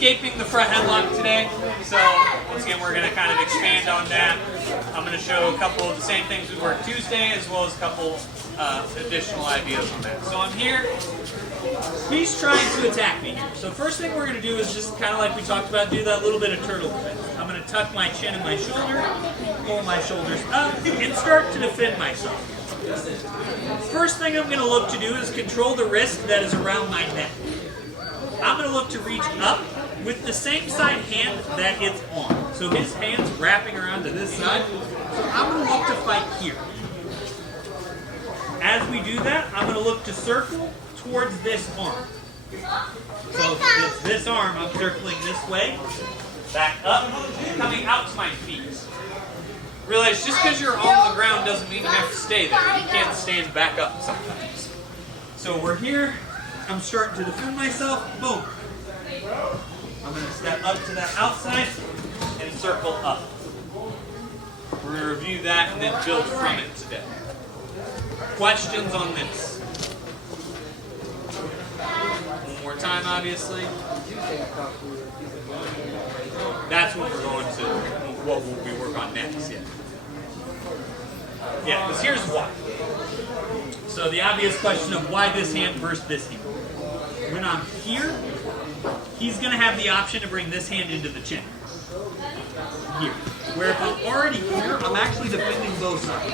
escaping the front headlock today. So once again, we're going to kind of expand on that. I'm going to show a couple of the same things we worked Tuesday, as well as a couple additional ideas on that. So I'm here. He's trying to attack me here. So first thing we're going to do is just kind of like we talked about, do that little bit of turtle defense. I'm going to tuck my chin in my shoulder, pull my shoulders up, and start to defend myself. First thing I'm going to look to do is control the wrist that is around my neck. I'm going to look to reach up with the same side hand that it's on. So his hand's wrapping around to this side. So I'm going to look to fight here. As we do that, I'm going to look to circle towards this arm. So it's this arm, I'm circling this way, back up, coming out to my feet. Realize just because you're on the ground doesn't mean you have to stay there. You can stand back up sometimes. So we're here, I'm starting to defend myself, boom. I'm going to step up to that outside and circle up. We're going to review that and then build from it today. Questions on this? One more time, obviously. That's what we're going to, what we work on next, yeah, because here's why. So the obvious question of why this hand versus this hand. When I'm here, he's going to have the option to bring this hand into the chin. Here. Where if I'm already here, I'm actually defending both sides.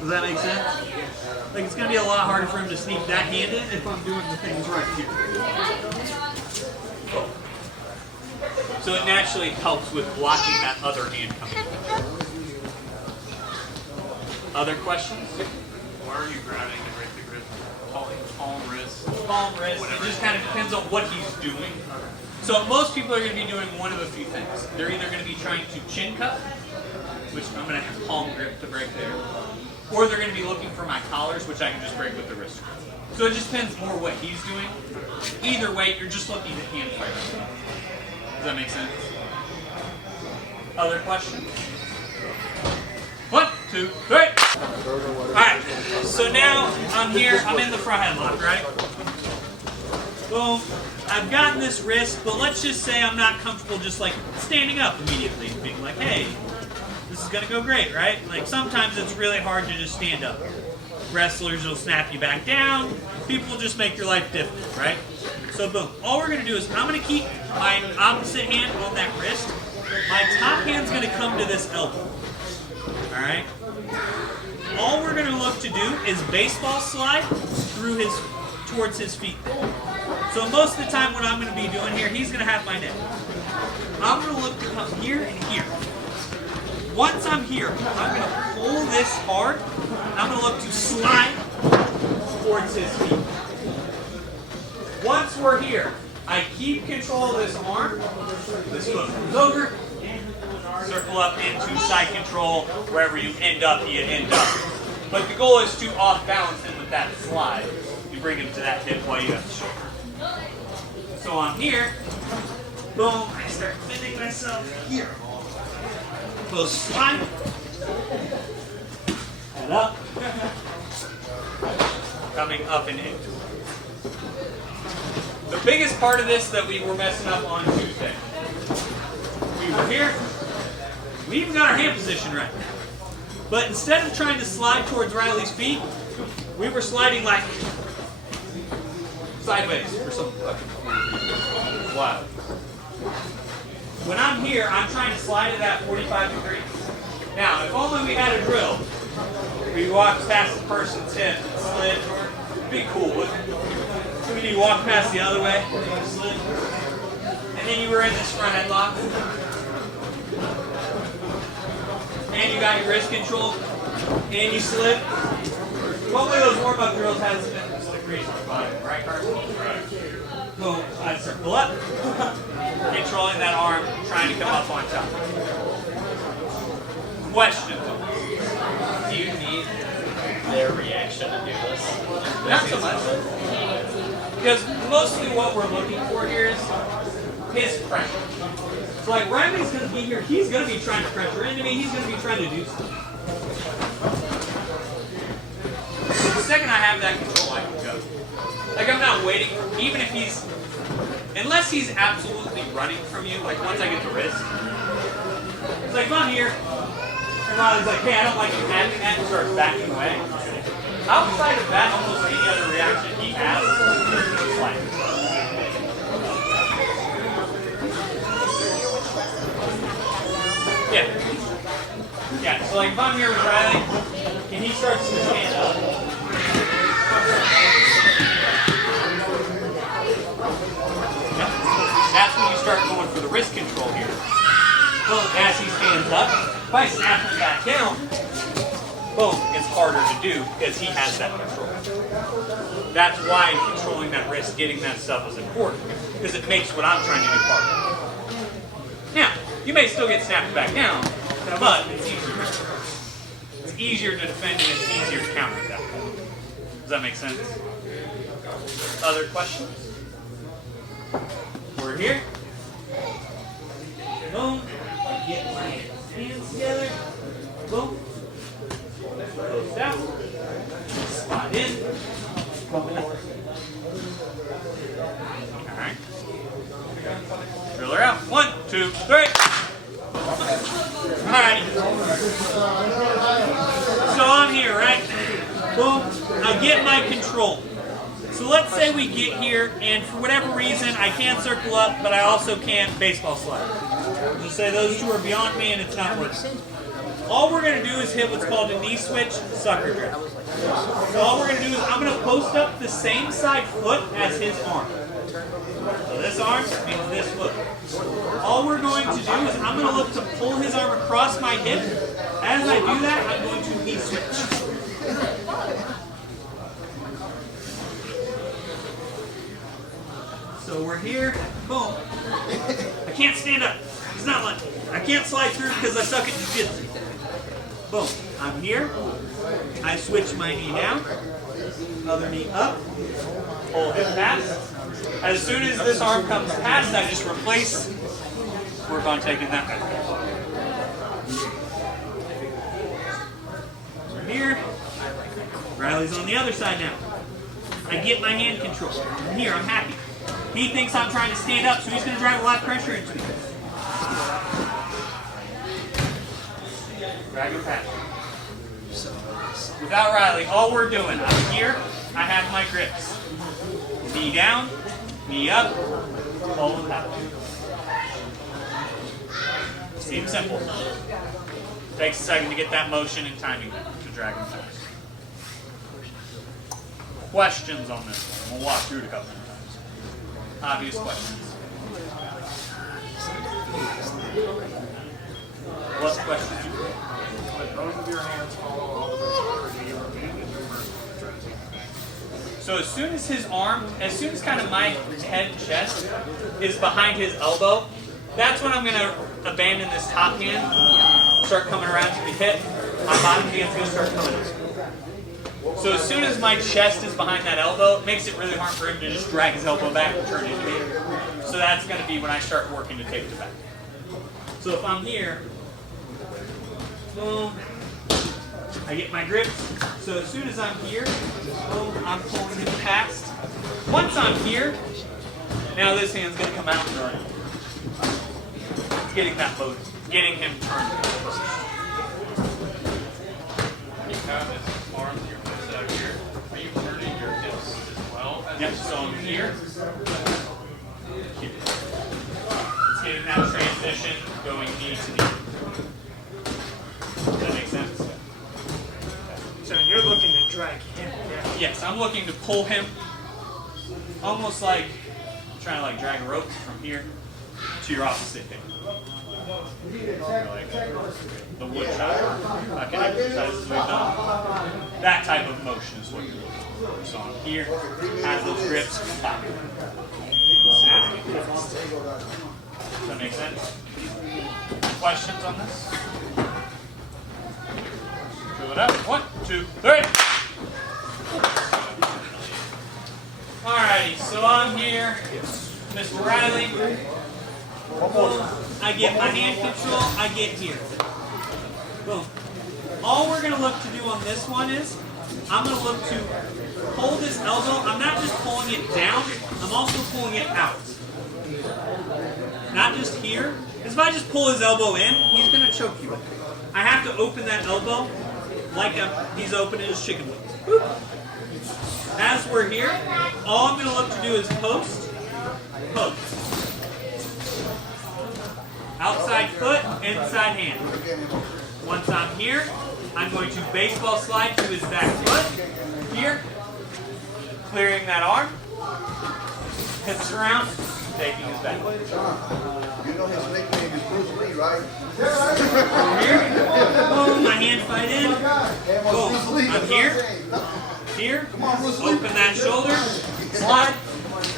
Does that make sense? Like, it's going to be a lot harder for him to sneak that hand in if I'm doing the things right here. So it naturally helps with blocking that other hand coming in. Other questions? Why are you grabbing and right the grip? Palm wrist? Palm wrist. Whatever. It just kind of depends on what he's doing. So most people are going to be doing one of a few things. They're either going to be trying to chin cup, which I'm going to have palm grip to break there, or they're going to be looking for my collars, which I can just break with the wrist grip. So it just depends more what he's doing. Either way, you're just looking to hand fight. Does that make sense? Other questions? 1, 2, 3. Alright, so now I'm here, I'm in the front headlock, right? Boom. I've gotten this wrist, but let's just say I'm not comfortable just like standing up immediately and being like, hey, this is going to go great, right? Like sometimes it's really hard to just stand up. Wrestlers will snap you back down. People just make your life difficult, right? So boom. All we're going to do is I'm going to keep my opposite hand on that wrist. My top hand's going to come to this elbow. Alright? All we're going to look to do is baseball slide through towards his feet. So most of the time what I'm going to be doing here, he's going to have my neck. I'm going to look to come here and here. Once I'm here, I'm going to pull this hard. I'm going to look to slide towards his feet. Once we're here, I keep control of this arm. This foot moves over. Circle up into side control. Wherever you end up, you end up. But the goal is to off-balance him with that slide. You bring him to that hip while you have the shoulder. So I'm here. Boom. I start bending myself here. Close slide. And up. Coming up and into it. The biggest part of this that we were messing up on Tuesday. We were here. We even got our hand position right. But instead of trying to slide towards Riley's feet, we were sliding like sideways or something. Wow. When I'm here, I'm trying to slide it at 45 degrees. Now, if only we had a drill, we walked past the person's hip and slid. It'd be cool, wouldn't it? So when you walk past the other way, slid, and then you were in this front headlock, and you got your wrist control, and you slip. Hopefully those warm-up drills has been slippery, right, Carson? Right. Boom, I circle up, controlling that arm, trying to come up on top. Question. Do you need their reaction to do this? Not so much. Because mostly what we're looking for here is his pressure. So like Riley's going to be here, he's going to be trying to pressure into me, he's going to be trying to do something. The second I have that control, I can go. Like I'm not waiting for, even if he's unless he's absolutely running from you, like once I get the wrist. It's like if I'm here, and Riley's like, hey, I don't like you having that, and starts backing away. Outside of that, almost any other reaction he has is like. Yeah. Yeah, so like if I'm here with Riley, and he starts to stand up, that's when you start going for the wrist control here. Well, as he stands up, if I snap him back down, boom, it's harder to do because he has that control. That's why controlling that wrist, getting that stuff is important, because it makes what I'm trying to do harder. Now, you may still get snapped back down, but it's easier. It's easier to defend and it's easier to counter at that point. Does that make sense? Other questions? We're here. Boom. Get my hands together. Boom. Close out. Slide in. Alright. Drill her out. 1, 2, 3. Alright. So I'm here, right? Boom. I get my control. So let's say we get here, and for whatever reason, I can't circle up, but I also can't baseball slide. Just say those two are beyond me, and it's not working. All we're going to do is hit what's called a knee switch sucker drag. So all we're going to do is I'm going to post up the same side foot as his arm. So this arm means this foot. All we're going to do is I'm going to look to pull his arm across my hip. As I do that, I'm going to knee switch. So we're here, boom. I can't stand up. It's not letting me. I can't slide through because I suck at jiu-jitsu. Boom. I'm here. I switch my knee down. Other knee up. Pull hip past. As soon as this arm comes past, I just replace. Work on taking that back. We're here. Riley's on the other side now. I get my hand control. I'm here. I'm happy. He thinks I'm trying to stand up, so he's going to drive a lot of pressure into me. Drag him past. Without Riley, all we're doing, I'm here, I have my grips. Knee down, knee up, pull him back. Seems simple. Takes a second to get that motion and timing to drag him past. Questions on this one? We'll walk through it a couple of times. Obvious questions. What questions? Both of your hands follow all the way So as soon as his arm, as soon as kind of my head and chest is behind his elbow, that's when I'm going to abandon this top hand, start coming around to the hip. My bottom hand's going to start coming up. So as soon as my chest is behind that elbow, it makes it really hard for him to just drag his elbow back and turn into me. So that's going to be when I start working to take it back. So if I'm here, boom, I get my grips. So as soon as I'm here, boom, I'm pulling him past. Once I'm here, now this hand's going to come out and run. Getting that load, getting him turned. You have his arms, your fists out here. Are you turning your hips as well? Yep, so I'm here. It's getting that transition going knee to knee. Does that make sense? So you're looking to drag him down. Yes, I'm looking to pull him almost like trying to like drag a rope from here to your opposite hip. Like the wood chopper bucket exercises we've done. That type of motion is what you're looking for. So I'm here, have those grips, pop. Snapping it fast. Does that make sense? Questions on this? Fill it up. 1, 2, 3. Alrighty, so I'm here, Mr. Riley. Boom. I get my hand control, I get here. Boom. All we're going to look to do on this one is, I'm going to look to hold this elbow. I'm not just pulling it down, I'm also pulling it out. not just here. Because if I just pull his elbow in, he's going to choke you. I have to open that elbow like he's opening his chicken wings. Boop. As we're here, all I'm going to look to do is post. Outside foot, inside hand. Once I'm here, I'm going to baseball slide to his back foot. Here, clearing that arm. Hips around, taking his back. You know his nickname is Bruce Lee, right? Here, boom, my hand fight in. Boom, I'm here. Here, open that shoulder, slide,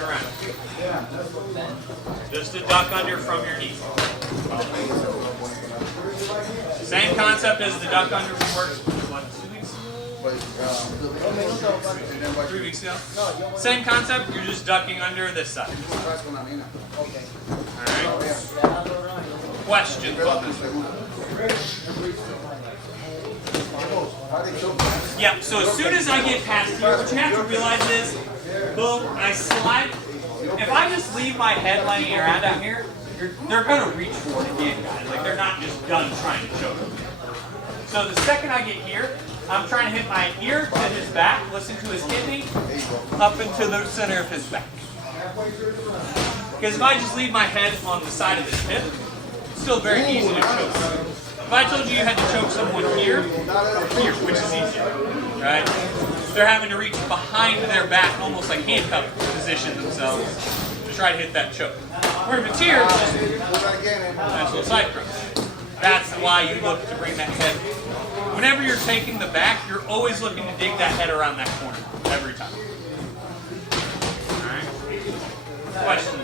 around. Just a duck under from your knee. Same concept as the duck under we worked, what, 2 weeks ago? 3 weeks ago? Same concept, you're just ducking under this side. Alright. Questions about this? Yeah, so as soon as I get past here, what you have to realize is, boom, I slide. If I just leave my head laying around out here, they're going to reach for it again, guys. Like, they're not just done trying to choke. So the second I get here, I'm trying to hit my ear to his back, listen to his kidney, up into the center of his back. Because if I just leave my head on the side of his hip, it's still very easy to choke. If I told you had to choke someone here, which is easier, right? They're having to reach behind their back, almost like handcuff position themselves, to try to hit that choke. Where if it's here, just nice little side crunch. That's why you look to bring that head. Whenever you're taking the back, you're always looking to dig that head around that corner, every time. Alright? Questions?